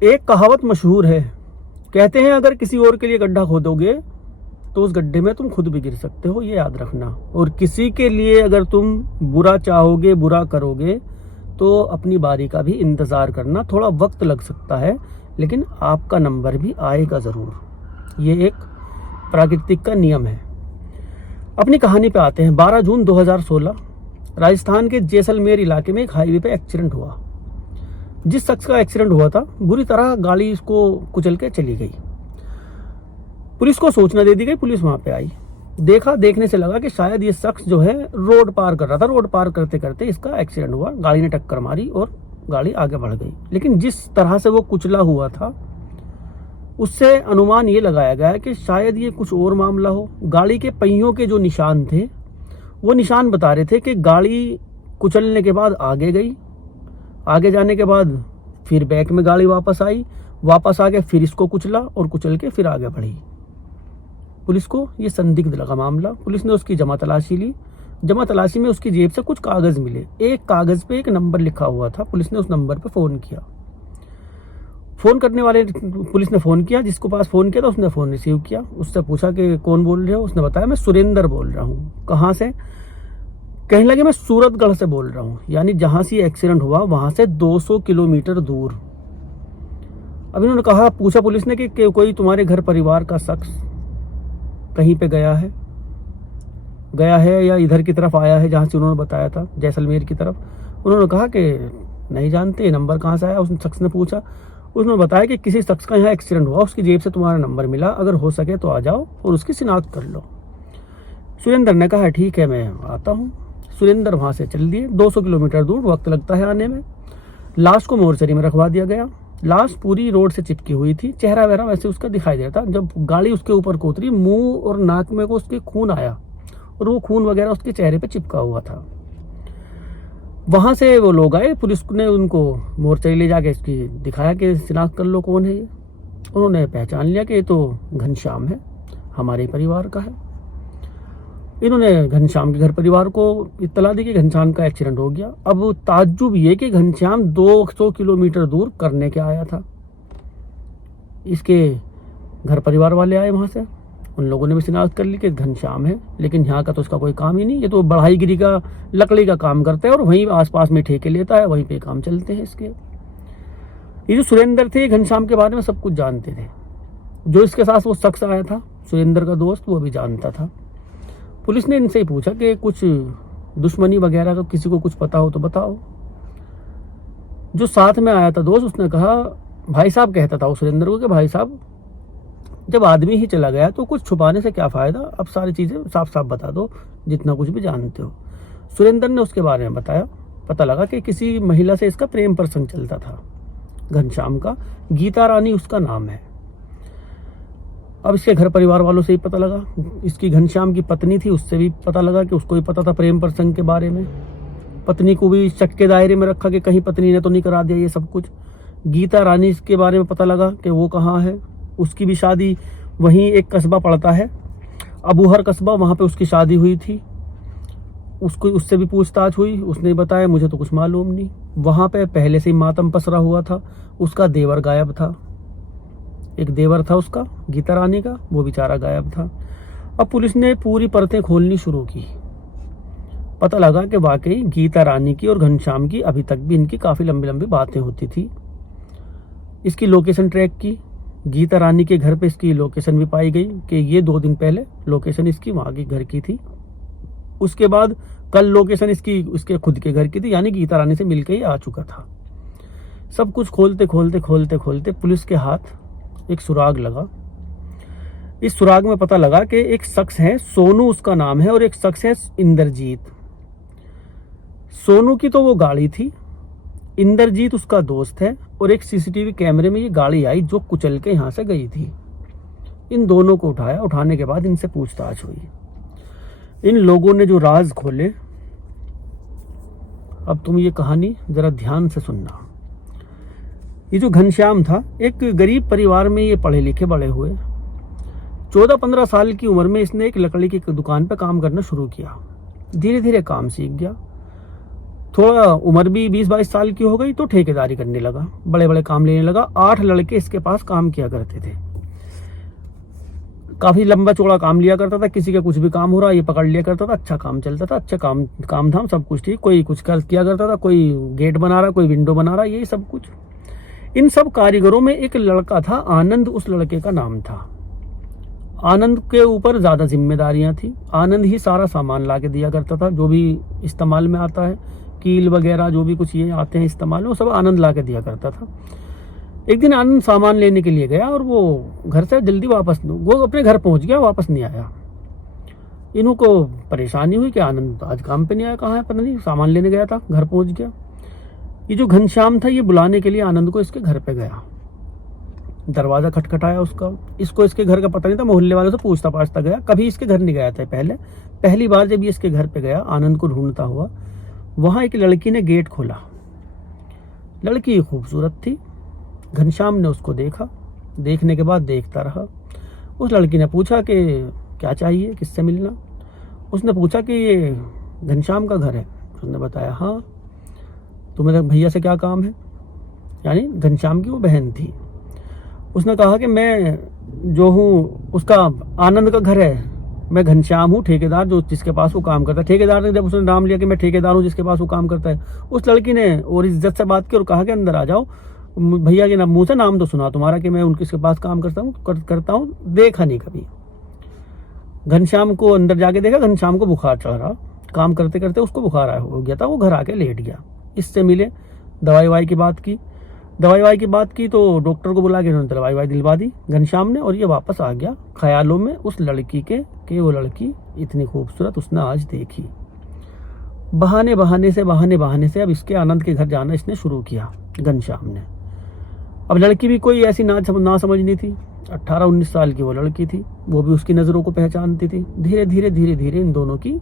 एक कहावत मशहूर है, कहते हैं अगर किसी और के लिए गड्ढा खोदोगे तो उस गड्ढे में तुम खुद भी गिर सकते हो, ये याद रखना। और किसी के लिए अगर तुम बुरा चाहोगे, बुरा करोगे, तो अपनी बारी का भी इंतज़ार करना। थोड़ा वक्त लग सकता है लेकिन आपका नंबर भी आएगा ज़रूर। ये एक प्राकृतिक का नियम है। अपनी कहानी पे आते हैं। 12 जून 2016 राजस्थान के जैसलमेर इलाके में एक हाईवे पे एक्सीडेंट हुआ। जिस शख्स का एक्सीडेंट हुआ था बुरी तरह गाड़ी इसको कुचल के चली गई। पुलिस को सूचना दे दी गई। पुलिस वहां पे आई, देखने से लगा कि शायद ये शख्स जो है रोड पार कर रहा था। रोड पार करते करते इसका एक्सीडेंट हुआ, गाड़ी ने टक्कर मारी और गाड़ी आगे बढ़ गई। लेकिन जिस तरह से वो कुचला हुआ था उससे अनुमान ये लगाया गया कि शायद ये कुछ और मामला हो। गाड़ी के पहियों के जो निशान थे वो निशान बता रहे थे कि गाड़ी कुचलने के बाद आगे गई, आगे जाने के बाद फिर बैक में गाड़ी वापस आई, वापस आके फिर इसको कुचला और कुचल के फिर आगे बढ़ी। पुलिस को ये संदिग्ध लगा मामला। पुलिस ने उसकी जमा तलाशी ली। जमा तलाशी में उसकी जेब से कुछ कागज मिले। एक कागज पे एक नंबर लिखा हुआ था। पुलिस ने उस नंबर पे फ़ोन किया। फ़ोन करने वाले पुलिस ने फ़ोन किया, जिसको पास फ़ोन किया था उसने फ़ोन रिसीव किया। उससे पूछा कि कौन बोल रहे हो। उसने बताया मैं सुरेंद्र बोल रहा हूँ। कहाँ से? कहने लगे मैं सूरतगढ़ से बोल रहा हूँ, यानी जहाँ से एक्सीडेंट हुआ वहाँ से 200 किलोमीटर दूर। अब इन्होंने कहा, पूछा पुलिस ने कि कोई तुम्हारे घर परिवार का शख्स कहीं पे गया है या इधर की तरफ आया है जहाँ से उन्होंने बताया था, जैसलमेर की तरफ। उन्होंने कहा कि नहीं जानते। नंबर कहाँ से आया? उस शख्स ने पूछा। उसने बताया कि किसी शख्स का यहाँ एक्सीडेंट हुआ, उसकी जेब से तुम्हारा नंबर मिला, अगर हो सके तो आ जाओ और उसकी शिनाख्त कर लो। सुरेंद्र ने कहा ठीक है मैं आता हूँ। सुरेंद्र वहाँ से चल दिए। 200 किलोमीटर दूर, वक्त लगता है आने में। लाश को मोर्चरी में रखवा दिया गया। लाश पूरी रोड से चिपकी हुई थी। चेहरा वेहरा वैसे उसका दिखाई देता। जब गाड़ी उसके ऊपर को उतरी, मुंह और नाक में को उसके खून आया और वो खून वगैरह उसके चेहरे पे चिपका हुआ था। वहां से वो लोग आए, पुलिस ने उनको मोर्चरी ले जाके इसकी दिखाया कि शिनाख्त कर लो कौन है ये। उन्होंने पहचान लिया कि ये तो घनश्याम है, हमारे परिवार का है। इन्होंने घनश्याम के घर परिवार को इत्तला दी कि घनश्याम का एक्सीडेंट हो गया। अब ताज्जुब ये कि घनश्याम 200 किलोमीटर दूर करने क्या आया था। इसके घर परिवार वाले आए वहां से, उन लोगों ने भी शिनाख्त कर ली कि घनश्याम है, लेकिन यहाँ का तो उसका कोई काम ही नहीं। ये तो बढ़ाईगिरी का, लकड़ी का काम करता है और वहीं आसपास में ठेके लेता है, वहीं पे काम चलते हैं इसके। ये जो सुरेंद्र थे घनश्याम के बारे में सब कुछ जानते थे। जो इसके साथ वो शख्स आया था सुरेंद्र का दोस्त, वो भी जानता था। पुलिस ने इनसे ही पूछा कि कुछ दुश्मनी वगैरह का किसी को कुछ पता हो तो बताओ। जो साथ में आया था दोस्त, उसने कहा, भाई साहब कहता था वो सुरेंद्र को कि भाई साहब जब आदमी ही चला गया तो कुछ छुपाने से क्या फ़ायदा, अब सारी चीज़ें साफ साफ बता दो जितना कुछ भी जानते हो। सुरेंद्र ने उसके बारे में बताया। पता लगा कि किसी महिला से इसका प्रेम प्रसंग चलता था घनश्याम का। गीता रानी उसका नाम है। अब इसके घर परिवार वालों से ही पता लगा। इसकी घनश्याम की पत्नी थी, उससे भी पता लगा कि उसको भी पता था प्रेम प्रसंग के बारे में। पत्नी को भी शक के दायरे में रखा कि कहीं पत्नी ने तो नहीं करा दिया ये सब कुछ। गीता रानी के बारे में पता लगा कि वो कहाँ है। उसकी भी शादी वहीं एक कस्बा पड़ता है, अबूहर कस्बा, वहाँ पे उसकी शादी हुई थी। उससे भी पूछताछ हुई। उसने बताया मुझे तो कुछ मालूम नहीं। वहाँ पे पहले से ही मातम पसरा हुआ था। उसका देवर गायब था। एक देवर था उसका, गीता रानी का, वो बेचारा गायब था। अब पुलिस ने पूरी परतें खोलनी शुरू की। पता लगा कि वाकई गीता रानी की और घनश्याम की अभी तक भी इनकी काफ़ी लंबी लंबी बातें होती थी। इसकी लोकेशन ट्रैक की। गीता रानी के घर पे इसकी लोकेशन भी पाई गई कि ये 2 दिन पहले लोकेशन इसकी वहाँ के घर की थी। उसके बाद कल लोकेशन इसके खुद के घर की थी, यानी गीता रानी से मिलकर ही आ चुका था। सब कुछ खोलते खोलते पुलिस के हाथ एक सुराग लगा। इस सुराग में पता लगा कि एक शख्स है, सोनू उसका नाम है, और एक शख्स है इंद्रजीत। सोनू की तो वो गाड़ी थी, इंद्रजीत उसका दोस्त है, और एक सीसीटीवी कैमरे में ये गाड़ी आई जो कुचल के यहाँ से गई थी। इन दोनों को उठाया। उठाने के बाद इनसे पूछताछ हुई। इन लोगों ने जो राज खोले, अब तुम ये कहानी जरा ध्यान से सुनना। ये जो घनश्याम था, एक गरीब परिवार में ये पढ़े लिखे बड़े हुए। 14-15 साल की उम्र में इसने एक लकड़ी की दुकान पर काम करना शुरू किया। धीरे धीरे काम सीख गया। थोड़ा उम्र भी 20-22 साल की हो गई तो ठेकेदारी करने लगा, बड़े बड़े काम लेने लगा। 8 लड़के इसके पास काम किया करते थे। काफ़ी लंबा चौड़ा काम लिया करता था, किसी का कुछ भी काम हो रहा ये पकड़ लिया करता था, अच्छा काम चलता था, अच्छा काम धाम सब कुछ ठीक। कोई कुछ किया करता था, कोई गेट बना रहा, कोई विंडो बना रहा, यही सब कुछ। इन सब कारीगरों में एक लड़का था आनंद, उस लड़के का नाम था। आनंद के ऊपर ज़्यादा जिम्मेदारियां थी। आनंद ही सारा सामान ला के दिया करता था, जो भी इस्तेमाल में आता है, कील वगैरह जो भी कुछ ये आते हैं इस्तेमाल में, वो सब आनंद ला के दिया करता था। एक दिन आनंद सामान लेने के लिए गया और वो घर से जल्दी वापस, वो अपने घर पहुंच गया, वापस नहीं आया। इनको परेशानी हुई कि आनंद आज काम पे नहीं आया, कहाँ है पता नहीं, सामान लेने गया था, घर पहुंच गया। ये जो घनश्याम था ये बुलाने के लिए आनंद को इसके घर पे गया। दरवाज़ा खटखटाया उसका, इसको इसके घर का पता नहीं था, मोहल्ले वालों से पूछता पाछता गया, कभी इसके घर नहीं गया था पहली बार जब ये इसके घर पे गया आनंद को ढूंढता हुआ, वहाँ एक लड़की ने गेट खोला। लड़की खूबसूरत थी। घनश्याम ने उसको देखा, देखने के बाद देखता रहा। उस लड़की ने पूछा कि क्या चाहिए, किससे मिलना। उसने पूछा कि ये घनश्याम का घर है। उसने बताया हाँ। तुम्हें भैया से क्या काम है, यानी घनश्याम की वो बहन थी। उसने कहा कि मैं जो हूँ उसका, आनंद का घर है, मैं घनश्याम हूँ ठेकेदार, जो जिसके पास वो काम करता है। ठेकेदार ने जब उसने नाम लिया कि मैं ठेकेदार हूँ जिसके पास वो काम करता है, उस लड़की ने और इज्जत से बात की और कहा कि अंदर आ जाओ, भैया के मुँह से नाम तो सुना तुम्हारा कि मैं उनके पास काम करता हूँ, देखा नहीं कभी। घनश्याम को अंदर जाके देखा, घनश्याम को बुखार चढ़ रहा, काम करते करते उसको बुखार हो गया था, वो घर आके लेट गया। इससे मिले, दवाई की बात की तो डॉक्टर को बुला के उन्होंने दवाई दिलवा दी घनश्याम ने, और ये वापस आ गया ख्यालों में उस लड़की के कि वो लड़की इतनी खूबसूरत उसने आज देखी। बहाने से अब इसके आनंद के घर जाना इसने शुरू किया घनश्याम ने। अब लड़की भी कोई ऐसी ना समझनी थी, 18-19 साल की वो लड़की थी, वो भी उसकी नज़रों को पहचानती थी। धीरे धीरे इन दोनों की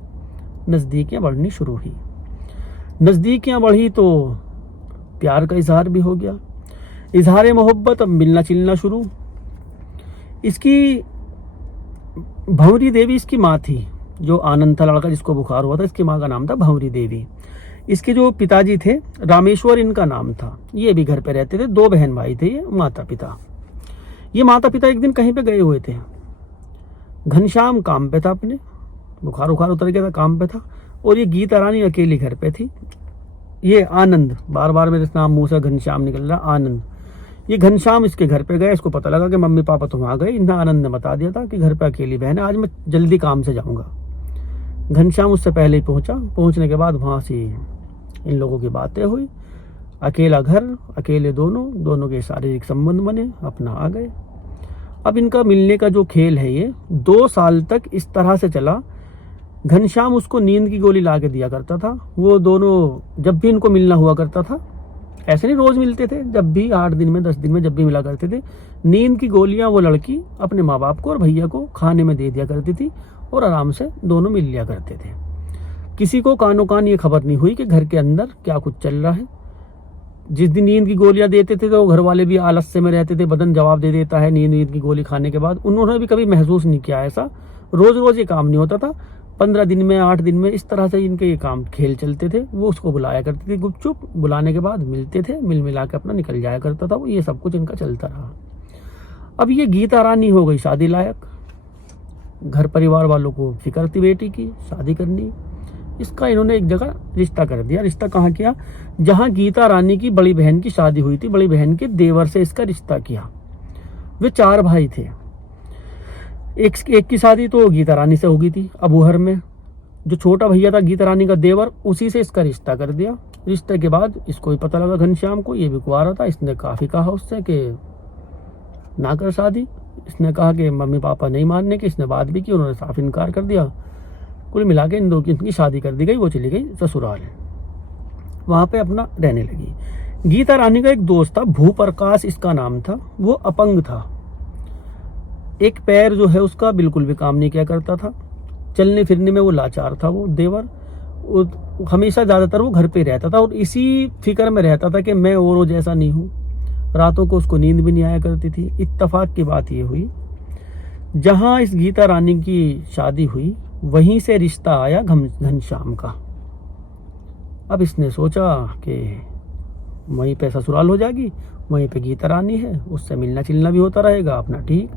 नज़दीकियाँ बढ़नी शुरू हुई। नज़दीकियाँ बढ़ी तो प्यार का इजहार भी हो गया। इजहार मोहब्बत, अब मिलना चिलना शुरू। इसकी भंवरी देवी इसकी माँ थी, जो आनंद था लड़का जिसको बुखार हुआ था, इसकी माँ का नाम था भंवरी देवी। इसके जो पिताजी थे रामेश्वर इनका नाम था, ये भी घर पे रहते थे। 2 बहन भाई थे ये माता पिता। ये माता पिता एक दिन कहीं पे गए हुए थे। घनश्याम काम पे था, अपने बुखार उतर गया था, काम पे था, और ये गीता रानी अकेली घर पे थी। ये आनंद, बार मेरे नाम मुंह से घनश्याम निकल रहा, आनंद। ये घनश्याम इसके घर पे गया, इसको पता लगा कि मम्मी पापा तुम आ गए। इन्हें आनंद ने बता दिया था कि घर पे अकेली बहन है, आज मैं जल्दी काम से जाऊंगा। घनश्याम उससे पहले ही पहुंचा। पहुंचने के बाद वहां से इन लोगों की बातें हुई, अकेला घर, अकेले दोनों के शारीरिक संबंध बने, अपना आ गए। अब इनका मिलने का जो खेल है ये 2 साल तक इस तरह से चला। घनश्याम उसको नींद की गोली ला के दिया करता था। वो दोनों जब भी इनको मिलना हुआ करता था, ऐसे नहीं रोज मिलते थे, जब भी 8 दिन में 10 दिन में जब भी मिला करते थे, नींद की गोलियां वो लड़की अपने माँ बाप को और भैया को खाने में दे दिया करती थी और आराम से दोनों मिल लिया करते थे। किसी को कानो कान ये खबर नहीं हुई कि घर के अंदर क्या कुछ चल रहा है। जिस दिन नींद की गोलियां देते थे तो घर वाले भी आलस्य में रहते थे, बदन जवाब दे देता है नींद की गोली खाने के बाद। उन्होंने भी कभी महसूस नहीं किया ऐसा। रोज ये काम नहीं होता था, 15 दिन में 8 दिन में इस तरह से इनके ये काम खेल चलते थे। वो उसको बुलाया करती थी गुपचुप, बुलाने के बाद मिलते थे, मिला के अपना निकल जाया करता था। वो ये सब कुछ इनका चलता रहा। अब ये गीता रानी हो गई शादी लायक, घर परिवार वालों को फिक्र थी बेटी की, शादी करनी। इसका इन्होंने एक जगह रिश्ता कर दिया। रिश्ता कहाँ किया? जहाँ गीता रानी की बड़ी बहन की शादी हुई थी, बड़ी बहन के देवर से इसका रिश्ता किया। वे 4 भाई थे। एक की शादी तो गीता रानी से हो गई थी अबूहर में। जो छोटा भैया था गीता रानी का देवर, उसी से इसका रिश्ता कर दिया। रिश्ते के बाद इसको भी पता लगा घनश्याम को, ये भी कुंवारा था। इसने काफ़ी कहा उससे कि ना कर शादी। इसने कहा कि मम्मी पापा नहीं मानने की। इसने बात भी की, उन्होंने साफ इनकार कर दिया। कुल मिला के इन दो की इनकी शादी कर दी गई। वो चली गई ससुराल, वहाँ पे अपना रहने लगी। गीता रानी का एक दोस्त था, भूप्रकाश इसका नाम था। वो अपंग था, एक पैर जो है उसका बिल्कुल भी काम नहीं किया करता था। चलने फिरने में वो लाचार था। वो देवर हमेशा ज़्यादातर वो घर पे रहता था और इसी फिक्र में रहता था कि मैं औरों जैसा नहीं हूँ। रातों को उसको नींद भी नहीं आया करती थी। इत्तेफाक की बात ये हुई, जहाँ इस गीता रानी की शादी हुई वहीं से रिश्ता आया घनश्याम का। अब इसने सोचा कि वहीं पे ससुराल हो जाएगी, वहीं पे गीता रानी है, उससे मिलना चिलना भी होता रहेगा अपना, ठीक।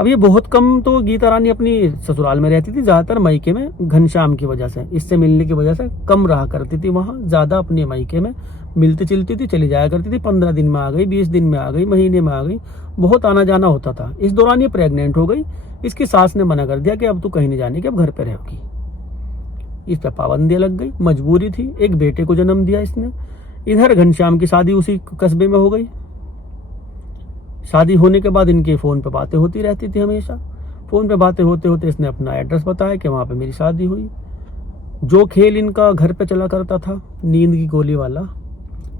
अब ये बहुत कम तो गीता रानी अपनी ससुराल में रहती थी, ज़्यादातर मायके में घनश्याम की वजह से, इससे मिलने की वजह से कम रहा करती थी वहाँ, ज़्यादा अपने मायके में मिलती चिलती थी, चली जाया करती थी। 15 दिन में आ गई, 20 दिन में आ गई, महीने में आ गई, बहुत आना जाना होता था। इस दौरान ये प्रेग्नेंट हो गई। इसकी सास ने मना कर दिया कि अब तू कहीं नहीं जाने की, अब घर पे रहोगी। इस पर पाबंदियाँ लग गई, मजबूरी थी। एक बेटे को जन्म दिया इसने। इधर घनश्याम की शादी उसी कस्बे में हो गई। शादी होने के बाद इनके फ़ोन पे बातें होती रहती थी हमेशा। फ़ोन पे बातें होते होते इसने अपना एड्रेस बताया कि वहाँ पे मेरी शादी हुई। जो खेल इनका घर पे चला करता था, नींद की गोली वाला,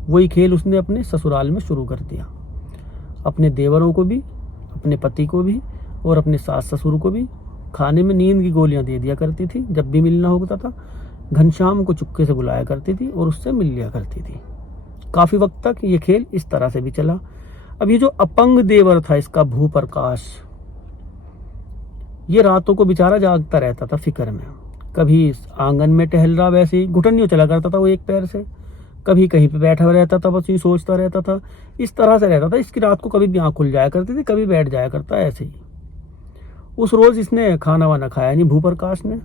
वही खेल उसने अपने ससुराल में शुरू कर दिया। अपने देवरों को भी, अपने पति को भी और अपने सास ससुर को भी खाने में नींद की गोलियां दे दिया करती थी। जब भी मिलना होता था घनश्याम को चुपके से बुलाया करती थी और उससे मिल लिया करती थी। काफ़ी वक्त तक ये खेल इस तरह से भी चला। अब ये जो अपंग देवर था इसका भूप्रकाश, ये रातों को बेचारा जागता रहता था फिक्र में। कभी आंगन में टहल रहा, वैसे ही घुटनियों चला करता था वो एक पैर से, कभी कहीं पे बैठा रहता था, बस यूँ सोचता रहता था। इस तरह से रहता था। इसकी रात को कभी भी आँख खुल जाया करती थी, कभी बैठ जाया करता, ऐसे ही। उस रोज़ इसने खाना वाना खाया नहीं भूप्रकाश ने।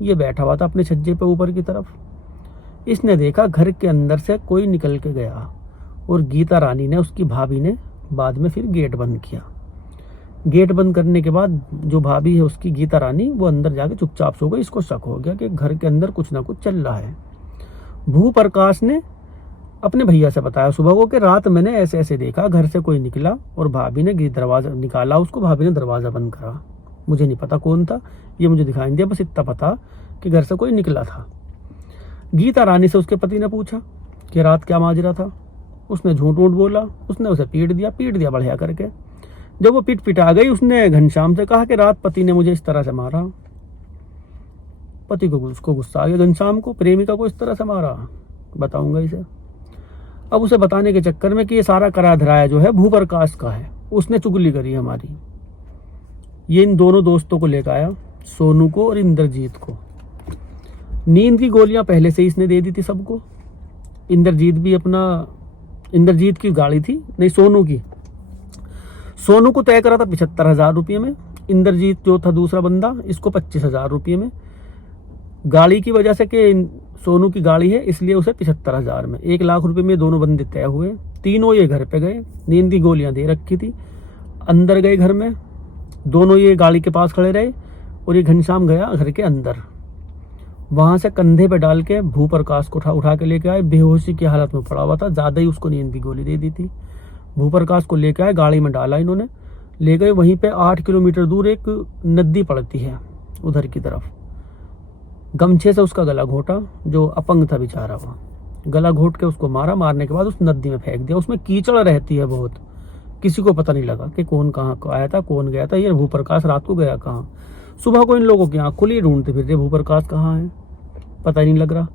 ये बैठा हुआ था अपने छज्जे पे ऊपर की तरफ। इसने देखा घर के अंदर से कोई निकल के गया और गीता रानी ने, उसकी भाभी ने, बाद में फिर गेट बंद किया। गेट बंद करने के बाद जो भाभी है उसकी, गीता रानी, वो अंदर जाके चुपचाप सो गई। इसको शक हो गया कि घर के अंदर कुछ ना कुछ चल रहा है। भूप्रकाश ने अपने भैया से बताया सुबह को कि रात मैंने ऐसे ऐसे देखा, घर से कोई निकला और भाभी ने दरवाज़ा निकाला उसको, भाभी ने दरवाज़ा बंद करा। मुझे नहीं पता कौन था, ये मुझे दिखाई नहीं दिया, बस इतना पता कि घर से कोई निकला था। गीता रानी से उसके पति ने पूछा कि रात क्या माजरा था। उसने झूठ वूठ बोला। उसने उसे पीट दिया बढ़िया करके। जब वो पिटा गई, उसने घनश्याम से कहा कि रात पति ने मुझे इस तरह से मारा। पति को, उसको गुस्सा आ गया, घनश्याम को, प्रेमिका को इस तरह से मारा, बताऊंगा इसे। अब उसे बताने के चक्कर में कि ये सारा करा धराया जो है भूप्रकाश का है, उसने चुगली करी हमारी। ये इन दोनों दोस्तों को लेकर आया, सोनू को और इंद्रजीत को। नींद की गोलियां पहले से इसने दे दी थी सबको। इंद्रजीत भी अपना, इंद्रजीत की गाड़ी थी, नहीं सोनू की, सोनू को तय करा था 75,000 रुपये में। इंद्रजीत जो था दूसरा बंदा, इसको 25,000 रुपये में। गाड़ी की वजह से कि सोनू की गाड़ी है इसलिए उसे 75,000 में, 1 लाख रुपए में दोनों बंदे तय हुए। तीनों ये घर पे गए, नींद की गोलियां दे रखी थी। अंदर गए घर में, दोनों ये गाड़ी के पास खड़े रहे और ये घनश्याम गया घर के अंदर। वहां से कंधे पे डाल के भूप्रकाश को उठा के लेके आए। बेहोशी की हालत में पड़ा हुआ था, ज्यादा ही उसको नींद की गोली दे दी थी। भूप्रकाश को लेके आए, गाड़ी में डाला इन्होंने, ले गए। वहीं पे 8 किलोमीटर दूर एक नदी पड़ती है उधर की तरफ। गमछे से उसका गला घोटा, जो अपंग था बेचारा, वो गला घोट के उसको मारा। मारने के बाद उस नदी में फेंक दिया। उसमें कीचड़ रहती है बहुत, किसी को पता नहीं लगा कि कौन कहाँ आया था, कौन गया था। ये भूप्रकाश रात को गया कहाँ। सुबह को इन लोगों की आँख खुली, ढूंढते फिर रहे भूप्रकाश कहाँ है, पता ही नहीं लग रहा।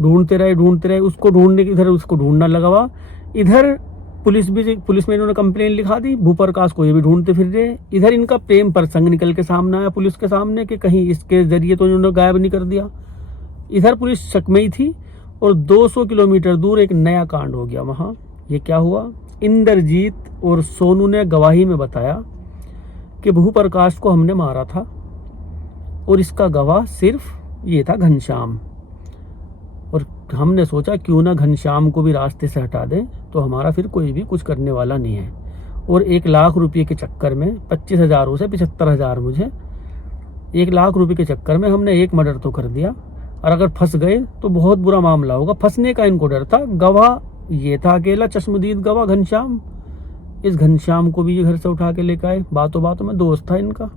ढूंढते रहे, उसको ढूंढने की, इधर उसको ढूंढना लगा हुआ, इधर पुलिस में इन्होंने कंप्लेन लिखा दी। भूप्रकाश को ये भी ढूंढते फिर रहे। इधर इनका प्रेम प्रसंग निकल के सामने आया पुलिस के सामने कि कहीं इसके जरिए तो इन्होंने गायब नहीं कर दिया। इधर पुलिस शक में ही थी। और 200 किलोमीटर दूर एक नया कांड हो गया वहां। ये क्या हुआ, इंद्रजीत और सोनू ने गवाही में बताया कि भूप्रकाश को हमने मारा था और इसका गवाह सिर्फ ये था घनश्याम। और हमने सोचा क्यों ना घनश्याम को भी रास्ते से हटा दें, तो हमारा फिर कोई भी कुछ करने वाला नहीं है। और 1 लाख रुपये के चक्कर में 25,000 से 75,000 मुझे, 1 लाख रुपये के चक्कर में हमने एक मर्डर तो कर दिया। और अगर फंस गए तो बहुत बुरा मामला होगा। फंसने का इनको डर था। गवाह ये था अकेला चश्मदीद गवाह घनश्याम। इस घनश्याम को भी ये घर से उठा के लेकर आए। बातों बातों में दोस्त था इनका।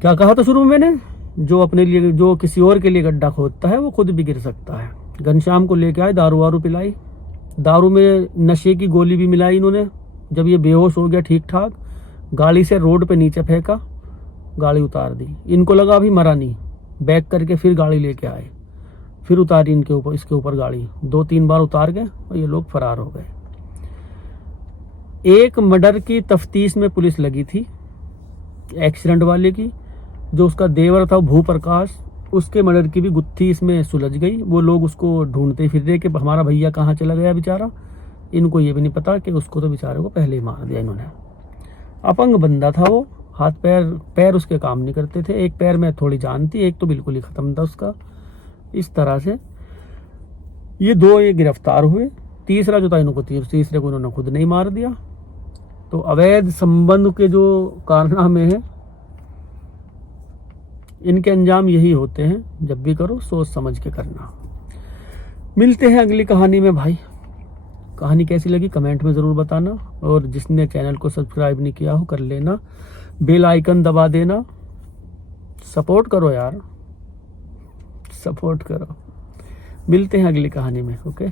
क्या कहा था शुरू में मैंने, जो अपने लिए, जो किसी और के लिए गड्ढा खोदता है वो खुद भी गिर सकता है। घनश्याम को लेके आए, दारू वारू पिलाई, दारू में नशे की गोली भी मिलाई इन्होंने। जब ये बेहोश हो गया ठीक ठाक, गाड़ी से रोड पे नीचे फेंका, गाड़ी उतार दी। इनको लगा अभी मरा नहीं, बैक करके फिर गाड़ी लेके आए, फिर उतारी इनके ऊपर, इसके ऊपर गाड़ी 2-3 बार उतार गए और ये लोग फरार हो गए। एक मर्डर की तफ्तीश में पुलिस लगी थी, एक्सीडेंट वाले की। जो उसका देवर था भूप्रकाश, उसके मर्डर की भी गुत्थी इसमें सुलझ गई। वो लोग उसको ढूंढते फिर रहे कि हमारा भैया कहाँ चला गया बेचारा। इनको ये भी नहीं पता कि उसको तो बेचारे को पहले ही मार दिया इन्होंने। अपंग बंदा था वो, हाथ पैर उसके काम नहीं करते थे, एक पैर में थोड़ी जान थी, एक तो बिल्कुल ही खत्म था उसका। इस तरह से ये गिरफ्तार हुए। तीसरा जो था इनको तीसरे को इन्होंने खुद नहीं मार दिया। तो अवैध संबंध के जो कारनामे हैं इनके अंजाम यही होते हैं। जब भी करो सोच समझ के करना। मिलते हैं अगली कहानी में भाई। कहानी कैसी लगी कमेंट में ज़रूर बताना, और जिसने चैनल को सब्सक्राइब नहीं किया हो कर लेना, बेल आइकन दबा देना। सपोर्ट करो यार, सपोर्ट करो। मिलते हैं अगली कहानी में। ओके।